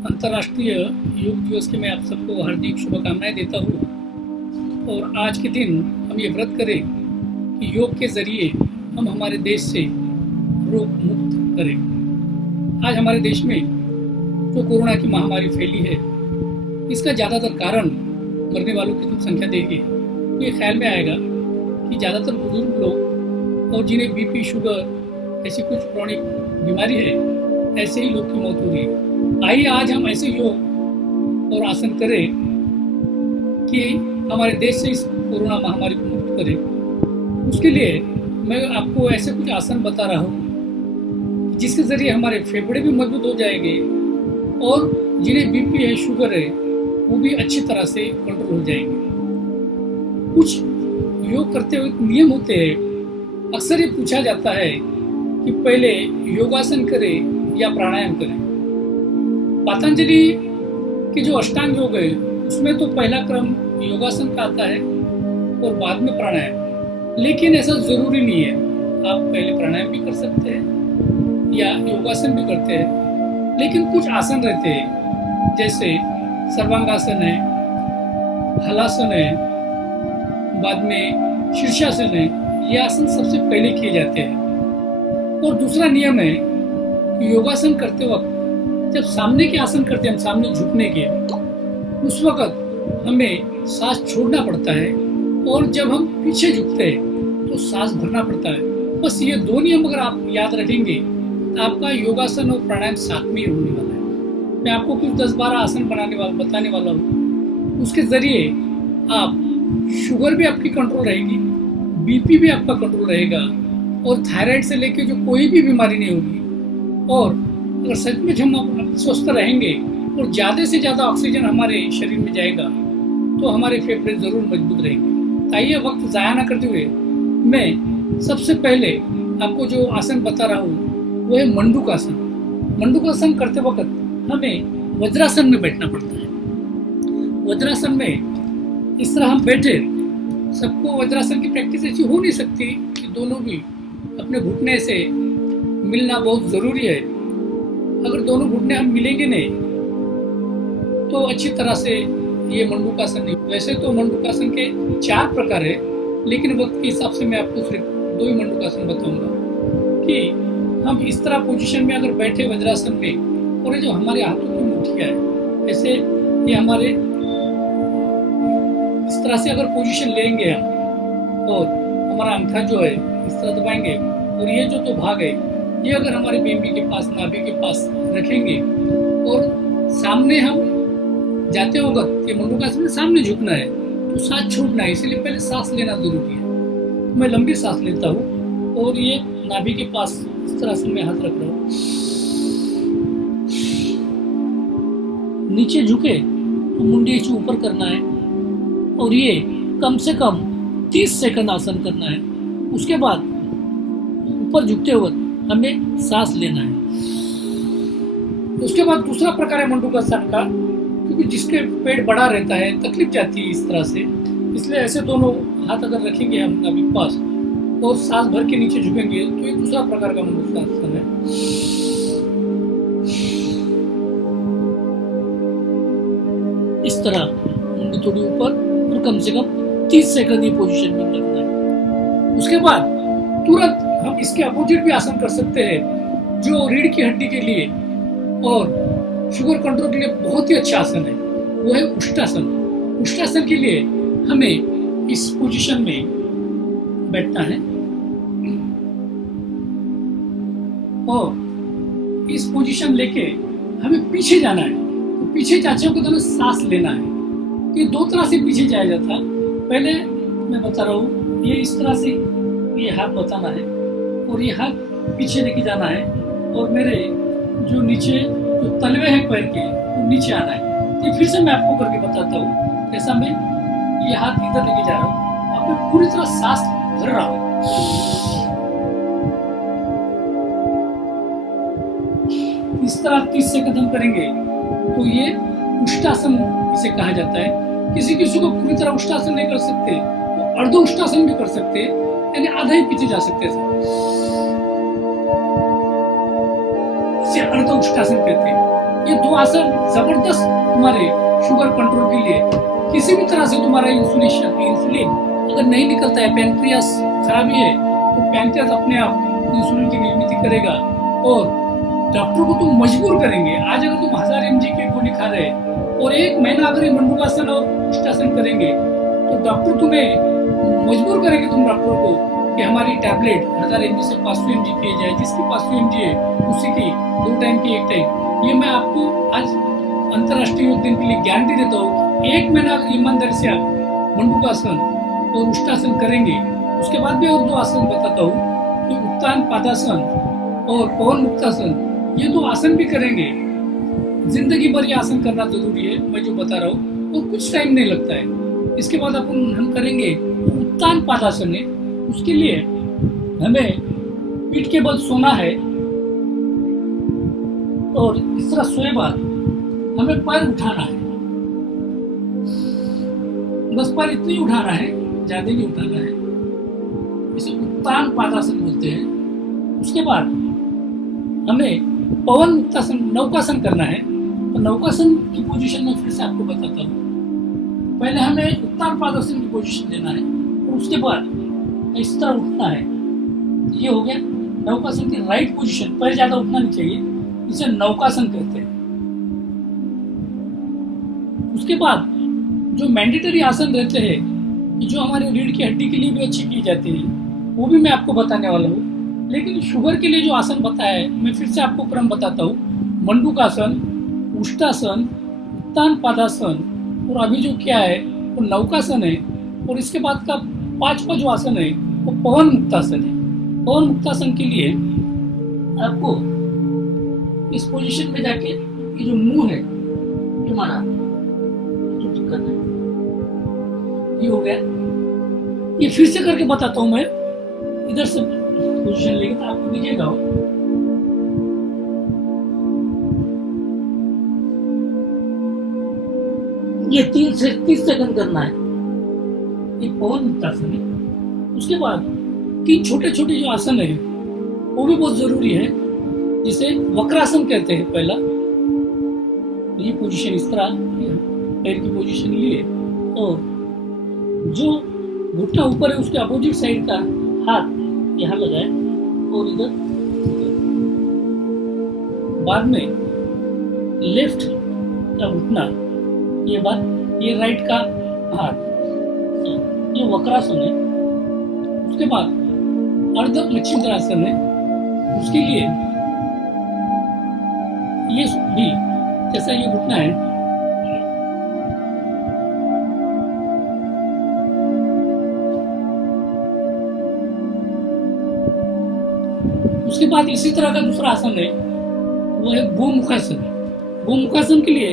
अंतर्राष्ट्रीय योग दिवस की मैं आप सबको हार्दिक शुभकामनाएं देता हूँ। और आज के दिन हम ये व्रत करें कि योग के ज़रिए हम हमारे देश से रोग मुक्त करें। आज हमारे देश में जो कोरोना की महामारी फैली है, इसका ज़्यादातर कारण मरने वालों की तुम संख्या देखें तो ये ख्याल में आएगा कि ज़्यादातर बुजुर्ग लोग और जिन्हें बीपी, शुगर ऐसी कुछ क्रॉनिक बीमारी है, ऐसे ही लोग की मौत हो रही है। आइए आज हम ऐसे योग और आसन करें कि हमारे देश से इस कोरोना महामारी को मुक्त करें। उसके लिए मैं आपको ऐसे कुछ आसन बता रहा हूँ जिसके ज़रिए हमारे फेफड़े भी मजबूत हो जाएंगे और जिन्हें बीपी है, शुगर है, वो भी अच्छी तरह से कंट्रोल हो जाएंगे। कुछ योग करते हुए नियम होते हैं। अक्सर ये पूछा जाता है कि पहले योगासन करें या प्राणायाम करें। पतंजलि के जो अष्टांग योग है उसमें तो पहला क्रम योगासन का आता है और बाद में प्राणायाम, लेकिन ऐसा जरूरी नहीं है। आप पहले प्राणायाम भी कर सकते हैं या योगासन भी करते हैं, लेकिन कुछ आसन रहते हैं जैसे सर्वांगासन है, हलासन है, बाद में शीर्षासन है। ये आसन सबसे पहले किए जाते हैं। और दूसरा नियम है कि योगासन करते वक्त जब सामने के आसन करते हैं, हम सामने झुकने के, उस वक्त हमें सांस छोड़ना पड़ता है और जब हम पीछे झुकते हैं तो सांस भरना पड़ता है। बस ये दो नियम अगर आप याद रखेंगे तो आपका योगासन और प्राणायाम साथ में ही होने वाला है। मैं आपको कुछ 10-12 आसन बताने वाला हूँ। उसके ज़रिए आप शुगर भी आपकी कंट्रोल रहेगी, बीपी भी आपका कंट्रोल रहेगा और थायराइड से लेके जो कोई भी बीमारी नहीं होगी। और अगर सचमुच हम स्वस्थ रहेंगे और ज़्यादा से ज़्यादा ऑक्सीजन हमारे शरीर में जाएगा तो हमारे फेफड़े ज़रूर मजबूत रहेंगे। आइए वक्त ज़ाया ना करते हुए मैं सबसे पहले आपको जो आसन बता रहा हूँ वो है मंडूकासन। मंडूकासन करते वक्त हमें वज्रासन में बैठना पड़ता है। वज्रासन में इस तरह हम बैठे, सबको वज्रासन की प्रैक्टिस ऐसी हो नहीं सकती कि दोनों भी अपने घुटने से मिलना बहुत ज़रूरी है। अगर दोनों घुटने हम मिलेंगे नहीं तो अच्छी तरह से ये मंडूकासन नहीं। वैसे तो मंडूकासन के 4 प्रकार है, लेकिन वक्त के हिसाब से मैं आपको सिर्फ 2 ही मंडूकासन बताऊंगा कि हम इस तरह पोजीशन में अगर बैठे वज्रासन में, और ये जो हमारे हाथों की मुट्ठियाँ है, ऐसे ये हमारे इस तरह से अगर पोजीशन लेंगे हम और हमारा अंगूठा जो है इस तरह दबाएंगे और ये जो तो भाग है ये अगर हमारे बेंबी के पास, नाभि के पास रखेंगे और सामने हम जाते वक्त ये मंडूकासन में सामने झुकना है तो सांस छोड़ना है, इसलिए पहले सांस लेना जरूरी है। मैं लंबी सांस लेता हूँ और ये नाभि के पास इस तरह से मैं हाथ रख रहा हूँ। नीचे झुके तो मुंडी से ऊपर करना है और ये कम से कम 30 सेकंड आसन करना है। उसके बाद ऊपर झुकते हुए हमें सांस लेना है। उसके बाद दूसरा प्रकार है मंडूकासन का, क्योंकि जिसके पेट बड़ा रहता है तकलीफ जाती है इस तरह से, इसलिए ऐसे दोनों हाथ अगर रखेंगे हम नाभि के पास और सांस भर के नीचे झुकेंगे तो ये दूसरा प्रकार का मंडूकासन है। इस तरह मुंडी थोड़ी ऊपर और कम से कम 30 सेकंड ये पोजीशन में रखना है। उसके बाद तुरंत हम इसके अपोजिट भी आसन कर सकते हैं जो रीढ़ की हड्डी के लिए और शुगर कंट्रोल के लिए बहुत ही अच्छा आसन है, वो है उष्टासन। उष्टासन के लिए हमें इस पोजीशन में बैठना है और इस पोजीशन लेके हमें पीछे जाना है। तो पीछे जाते हो तो हमें सांस लेना है। ये 2 तरह से पीछे जाया जाता है। पहले मैं बता रहा हूँ, ये इस तरह से ये हाथ बताना है और ये हाथ पीछे लेके जाना है और मेरे जो नीचे जो तलवे हैं पैर के वो नीचे आना है। ये फिर से मैं आपको करके बताता हूँ। ऐसा मैं ये हाथ इधर लेके जा रहा हूँ, आप मैं पूरी तरह सांस भर रहा हूँ। इस तरह 30 सेकंड हम करेंगे तो ये उष्टासन इसे कहा जाता है। किसी किसी को पूरी तरह उष्टासन नहीं कर सकते तो अर्ध उष्टासन भी कर सकते, यानी आधा ही पीछे जा सकते हैं। इसे अर्ध उष्टासन कहते हैं। ये दो आसन जबरदस्त तुम्हारे शुगर कंट्रोल के लिए, किसी भी तरह से तुम्हारा इंसुलिन अगर नहीं निकलता है, पैंक्रियास खराबी है, तो पैंक्रियास अपने आप इंसुलिन की निर्मित करेगा और डॉक्टर को तुम मजबूर करेंगे। आज अगर तुम 1000 mg की गोली खा रहे और 1 महीना अगर ये मंडूकासन और उष्टासन करेंगे तो डॉक्टर तुम्हें मजबूर करेंगे, तुम डॉक्टर को, कि हमारी टैबलेट 1000 mg से 500 mg की जाए, जिसकी 500 mg है उसी की 2 टाइम की 1 टाइम। ये मैं आपको आज अंतर्राष्ट्रीय योग दिन के लिए गारंटी देता हूँ। 1 महीना ईमानदारी से आप मंडूकासन और उष्टासन करेंगे, उसके बाद भी और 2 आसन बताता हूँ कि उत्तान पादासन और पवन मुक्तासन, ये 2 आसन भी करेंगे। जिंदगी भर ये आसन करना जरूरी है, मैं जो बता रहा हूँ, और कुछ टाइम नहीं लगता है। इसके बाद हम करेंगे उत्तान पादासन है। उसके लिए हमें पीठ के बल सोना है और इस तरह सोए बाद हमें पैर उठाना है, बस पैर इतनी उठाना है, ज्यादा नहीं उठाना है। इसे उत्तान पादासन बोलते हैं। उसके बाद हमें पवन मुक्तासन नौकासन करना है। तो नौकासन की पोजीशन में फिर से आपको बताता हूँ। पहले हमें उत्तान पादासन की पोजीशन लेना है और उसके बाद इस तरह उठना है। ये हो गया नौकासन की राइट पोजीशन। पैर ज्यादा उठना नहीं चाहिए, इसे नौकासन कहते हैं। उसके बाद जो मैंडेटरी आसन रहते हैं, जो हमारे रीढ़ की हड्डी के लिए भी अच्छी की जाती है, वो भी मैं आपको बताने वाला हूँ। लेकिन शुगर के लिए जो आसन बताया है, मैं फिर से आपको क्रम बताता हूँ। मंडूकासन, उष्टासन, उत्तान पादासन और अभी जो क्या है वो नौकासन है। और इसके बाद का 5वां जो आसन है वो पवन मुक्तासन है। पवन मुक्तासन के लिए आपको इस पोजीशन में जाके ये जो मुंह है तुम्हारा करना है। ये हो गया। ये फिर से करके बताता हूँ मैं। इधर से पोजीशन लेके तो आपको दिखेगा। ये 3 से 30 सेकंड करना है। ये पवन मुक्तासन है। उसके बाद 3 छोटे छोटे जो आसन है वो भी बहुत जरूरी है, जिसे वक्रासन कहते हैं। पहला ये पोजीशन इस तरह, पैर की पोजीशन लिए और जो घुटना ऊपर है उसके अपोजिट साइड का हाथ यहाँ लगाए और इधर बाद में लेफ्ट का घुटना ये बात, ये राइट का हाथ, ये वक्रासन है। उसके बाद अर्ध मच्छिंद्रासन है। उसके लिए ये भी जैसा ये घुटना है, उसके बाद इसी तरह का दूसरा आसन है, वो है गोमुखासन। गोमुखासन के लिए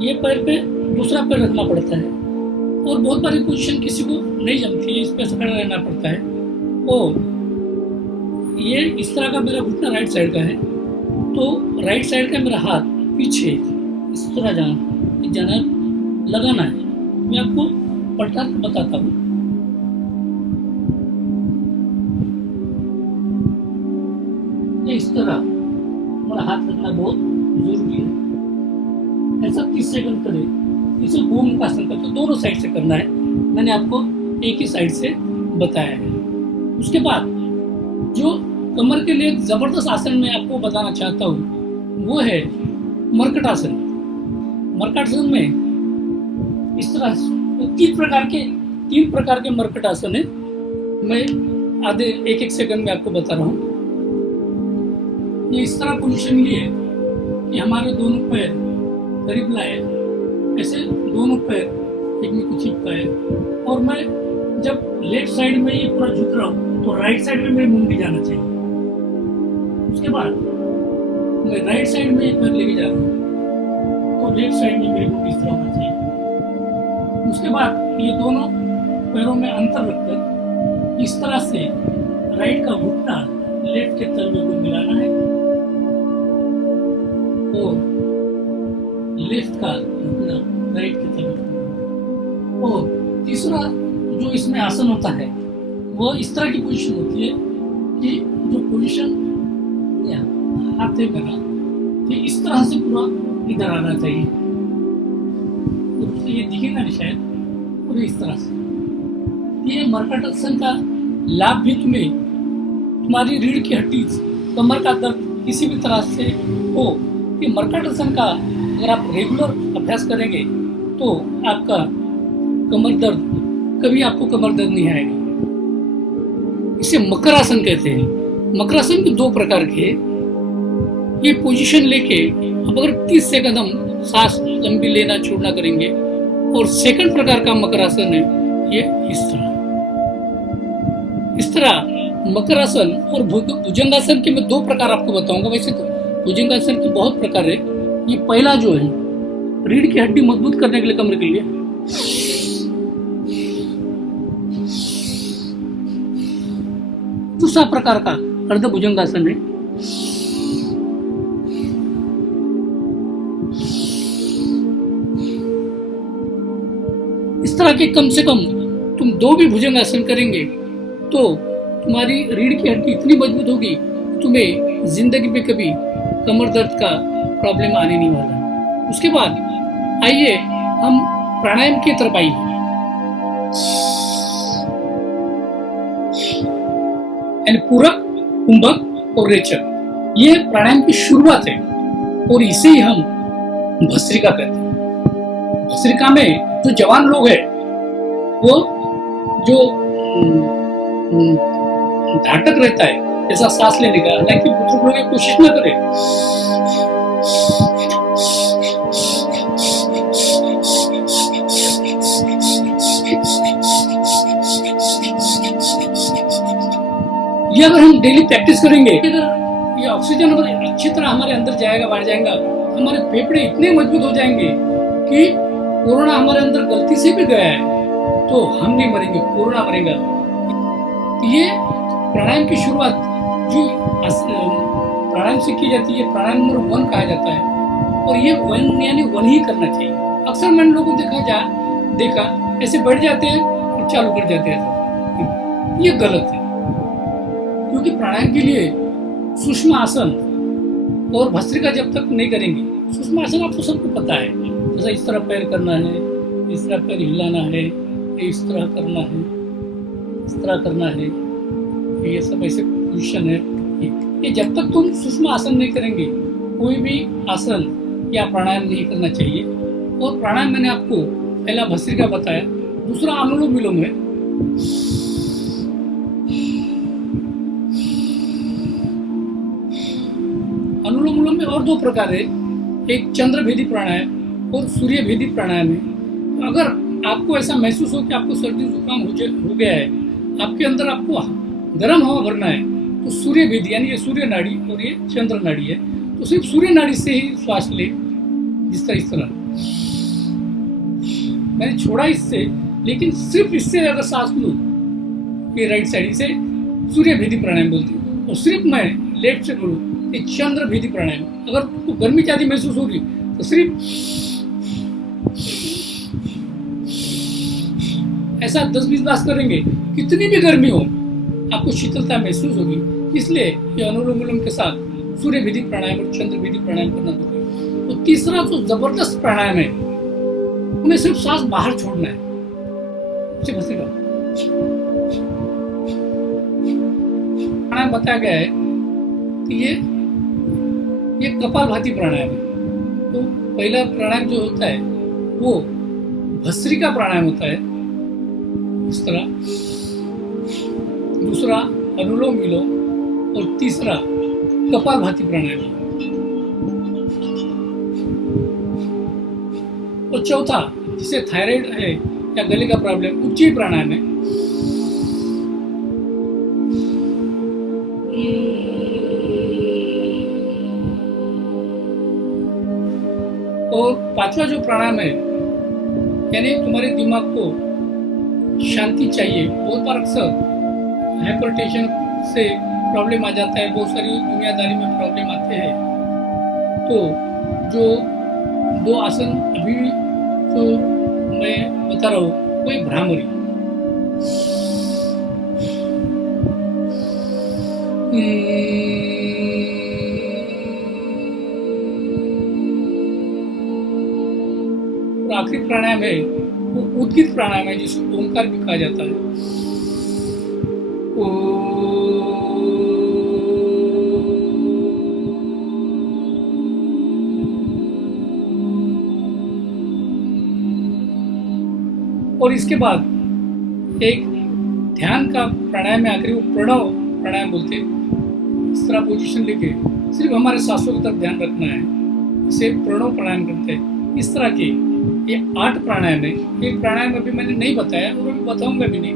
ये पैर पे दूसरा पैर रखना पड़ता है और बहुत बारी पोजीशन किसी को नहीं जमती है, इस पे खड़ा रहना पड़ता है। और ये इस तरह का मेरा घुटना राइट साइड का है, तो राइट साइड का मेरा हाथ पीछे इस तरह जाना है, लगाना है। मैं आपको पलटा कर बताता हूँ। इस तरह हमारा हाथ रखना बहुत जरूरी है। ऐसा 30 सेकंड करें। इसे गोमुखासन करते तो दोनों साइड से करना है। मैंने आपको एक ही साइड से बताया है। उसके बाद जो कमर के लिए जबरदस्त आसन मैं आपको बताना चाहता हूँ वो है मर्कटासन। मर्कटासन में इस तरह 3 प्रकार के मर्कटासन है। मैं आधे 1-1 सेकंड में आपको बता रहा हूँ। ये इस तरह पोजीशन लिए कि हमारे दोनों पैर करीब लाए, ऐसे दोनों पैर एक में को चिपकाए और मैं जब लेफ्ट साइड में ये पूरा झुक रहा हूँ तो राइट साइड में मेरी मुंडी जाना चाहिए। उसके बाद मैं राइट साइड में ये पैर लेके जा रहा हूँ तो लेफ्ट साइड में मेरी मुंडी इस तरह होना चाहिए। उसके बाद ये दोनों पैरों में अंतर रखकर इस तरह से राइट का घुटना लेफ्ट के तलवे को मिलाना है और लेफ्ट का घुटना राइट के तलवे। और तीसरा जो इसमें आसन होता है वो इस तरह की पोजीशन होती है कि जो पोजीशन हाथ है मेरा ये इस तरह से पूरा इधर आना चाहिए, तो ये दिखेगा नहीं शायद, पूरे इस तरह से। ये मर्कटासन का लाभ भी तुम्हें तुम्हारी रीढ़ की हड्डी, कमर का दर्द किसी भी तरह से हो, ये मर्कटासन का अगर आप रेगुलर अभ्यास करेंगे तो आपका कमर दर्द, कभी आपको कमर दर्द नहीं आएगा। इसे मकरासन कहते हैं। मकरासन के 2 प्रकार के, ये पोजीशन लेके अब अगर 30 सेकंड हम सांस लंबी लेना छोड़ना करेंगे, और सेकंड प्रकार का मकरासन है ये इस तरह मकरासन और भुजंगासन के मैं 2 प्रकार आपको बताऊंगा। वैसे तो भुजंगासन के बहुत प्रकार है। ये पहला जो है रीढ़ की हड्डी मजबूत करने के लिए, कमर के लिए, दूसरा प्रकार का अर्ध भुजंगासन है। इस तरह के कम से कम तुम 2 भी भुजंगासन करेंगे तो तुम्हारी रीढ़ की हड्डी इतनी मजबूत होगी, तुम्हें जिंदगी में कभी कमर दर्द का प्रॉब्लम आने नहीं वाला। उसके बाद आइए हम प्राणायाम की तरफ आइए। यानी पूरक, कुंभक और रेचक, ये प्राणायाम की शुरुआत है और इसे ही हम भस्त्रिका कहते हैं। भस्त्रिका में जो जवान लोग हैं वो जो धाटक रहता है ऐसा सांस लेने का, हालांकि बुजुर्ग लोग ये कोशिश न करें। ये अगर हम डेली प्रैक्टिस करेंगे, अगर ये ऑक्सीजन अगर अच्छी तरह हमारे अंदर जाएगा, बाहर जाएगा, हमारे फेफड़े इतने मजबूत हो जाएंगे कि कोरोना हमारे अंदर गलती से भी गया है तो हम नहीं मरेंगे, कोरोना मरेगा। ये प्राणायाम की शुरुआत जो प्राणायाम से की जाती है, प्राणायाम नंबर 1 कहा जाता है। और ये 1 यानी 1 ही करना चाहिए। अक्सर मैंने लोगों को देखा ऐसे बैठ जाते हैं और चालू कर जाते हैं, ये गलत है। क्योंकि प्राणायाम के लिए सूक्ष्म आसन और भस्त्रिका जब तक नहीं करेंगे, सूक्ष्म आसन आपको सबको पता है, जैसा इस तरह पैर करना है, इस तरह पैर हिलाना है, इस तरह करना है, इस तरह करना है, ये सब ऐसे पोजीशन है। ये जब तक तुम सूक्ष्म आसन नहीं करेंगे कोई भी आसन या प्राणायाम नहीं करना चाहिए। और प्राणायाम मैंने आपको पहला भस्त्रिका बताया, दूसरा अनुलोम विलोम है। अनुलोम विलोम में और 2 प्रकार है, एक चंद्रभेदी प्राणायाम और सूर्यभेदी प्राणायाम है। तो अगर आपको ऐसा महसूस हो कि आपको सर्दी जुकाम हो गया है, आपके अंदर आपको गर्म हवा भरना है, तो सूर्यभेदी यानी ये सूर्य नाड़ी और ये चंद्र नाड़ी है, तो सिर्फ सूर्य नाड़ी से ही श्वास ले, जिस तरह इस तरह मैंने छोड़ा इससे, लेकिन सिर्फ इससे अगर सांस लूं, ये राइट साइड से सूर्यभेदी प्राणायाम बोलती हूँ, और सिर्फ मैं लेफ्ट से बोलूँ ये चंद्रभेदी प्राणायाम। अगर तो गर्मी ज्यादा महसूस होगी तो सिर्फ ऐसा 10-20 बार करेंगे, कितनी भी गर्मी हो आपको शीतलता महसूस होगी। इसलिए ये अनुलोम विलोम के साथ सूर्यभेदी प्राणायाम और चंद्रभेदी प्राणायाम करना जरूरी है। तो तीसरा जो जबरदस्त प्राणायाम है, उन्हें सिर्फ सांस बाहर छोड़ना है। प्राणायाम बताया गया है कि ये कपालभाति प्राणायाम है। तो पहला प्राणायाम जो होता है वो भस्त्रिका प्राणायाम होता है इस तरह, दूसरा अनुलोम विलोम और तीसरा कपालभाति प्राणायाम, और चौथा जिसे थायराइड है या गले का प्रॉब्लम, उज्जयी प्राणायाम है। और पांचवा जो प्राणायाम है, यानी तुम्हारे दिमाग को शांति चाहिए। बहुत बार अक्सर हाइपरटेंशन से प्रॉब्लम आ जाता है, बहुत सारी दुनियादारी में प्रॉब्लम आते हैं। तो जो 2 आसन अभी जो मैं बता रहा हूँ वो भ्रामरी, और आखिरी प्राणायाम है वो उद्गीत प्राणायाम है, जिसे ओंकार भी कहा जाता है। और इसके बाद एक ध्यान का प्राणायाम है, आखिरी वो प्रणव प्राणायाम बोलते हैं। इस तरह पोजीशन लेके सिर्फ हमारे सांसों की तरफ ध्यान रखना है, इसे प्रणव प्राणायाम करते हैं। इस तरह के ये 8 प्राणायाम है। एक प्राणायाम अभी मैंने नहीं बताया और अभी बताऊंगा भी नहीं,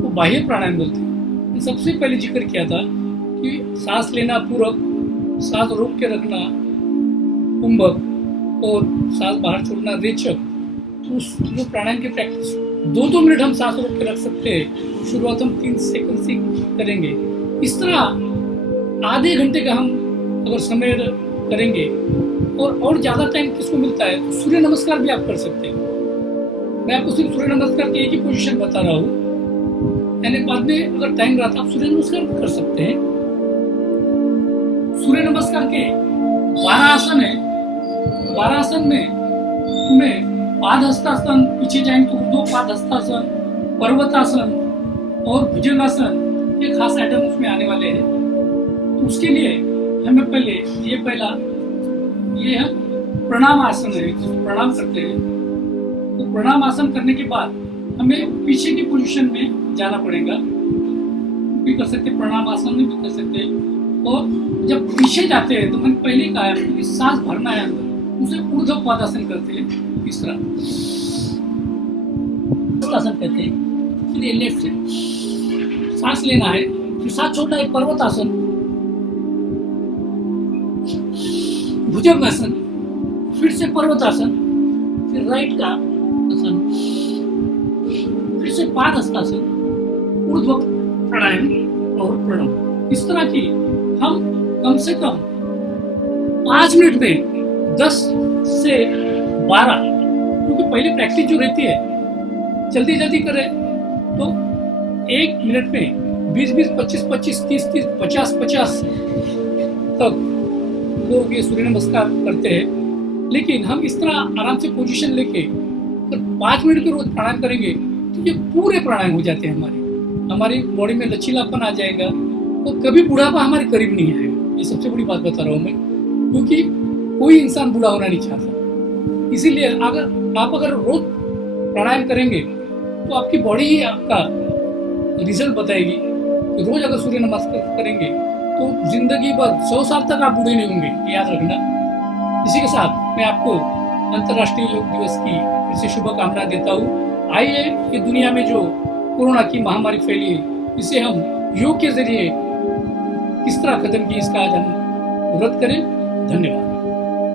वो बाह्य प्राणायाम बोलते हैं। सबसे पहले जिक्र किया था कि सांस लेना पूरक, सांस रोक के रखना कुंभक और सांस बाहर छोड़ना रेचक। तो उस जो प्राणायाम की प्रैक्टिस 2-2 मिनट हम सांस रोक के रख सकते हैं। शुरुआत हम 3 सेकंड से करेंगे। इस तरह आधे घंटे का हम अगर समय करेंगे और ज़्यादा टाइम किसको मिलता है तो सूर्य नमस्कार भी आप कर सकते हैं। मैं आपको सिर्फ सूर्य नमस्कार की एक ही पोजीशन बता रहा हूँ, यानी बाद में अगर टाइम रहा तो आप सूर्य नमस्कार भी कर सकते हैं। सूर्य नमस्कार के 12 आसन है। 12 आसन में तुम्हें पाद हस्तासन, पीछे जाएंगे तो ऊर्ध्व पाद हस्तासन, पर्वतासन और भुजंगासन, ये खास आइटम उसमें आने वाले हैं। तो उसके लिए हमें पहले ये हम प्रणाम आसन है, प्रणाम करते हैं। तो प्रणाम आसन करने के बाद हमें पीछे की पोजीशन में जाना पड़ेगा, भी कर सकते, प्रणाम आसन में भी कर सकते हैं। और जब पीछे जाते हैं तो मैंने पहले कहा है सांस भरना है अंदर, उसे ऊर्ध्व पादासन करते हैं। इस तरह आसन कहते हैं। फिर ये लेफ्ट से सांस लेना है, फिर सांस छोड़ना है, पर्वतासन, भुजंगासन, फिर से पर्वतासन, फिर राइट का आसन, फिर से पाद हस्तासन, ऊर्ध्व प्राणायाम और प्रणव। इस तरह की हम कम से कम 5 मिनट में 10 से 12, क्योंकि पहले प्रैक्टिस जो रहती है जल्दी जल्दी करें तो 1 मिनट में 20-20, 25-25, 30-30, 50-50 तक लोग ये सूर्य नमस्कार करते हैं। लेकिन हम इस तरह आराम से पोजीशन लेके अगर 5 मिनट के रोज प्राणायाम करेंगे तो ये पूरे प्राणायाम हो जाते हैं। हमारी बॉडी में लचीलापन आ जाएगा और कभी बुढ़ापा हमारे करीब नहीं आएगा। ये सबसे बड़ी बात बता रहा हूँ मैं, क्योंकि कोई इंसान बूढ़ा होना नहीं चाहता। इसीलिए अगर रोज प्राणायाम करेंगे तो आपकी बॉडी ही आपका रिजल्ट बताएगी। रोज अगर सूर्य नमस्कार करेंगे तो जिंदगी भर 100 साल तक आप बूढ़े नहीं होंगे, याद रखना। इसी के साथ मैं आपको अंतर्राष्ट्रीय योग दिवस की फिर से शुभकामना देता हूँ। आइए ये दुनिया में जो कोरोना की महामारी फैली है, इसे हम योग के जरिए किस तरह खत्म की, इसका आज हम व्रत करें। धन्यवाद।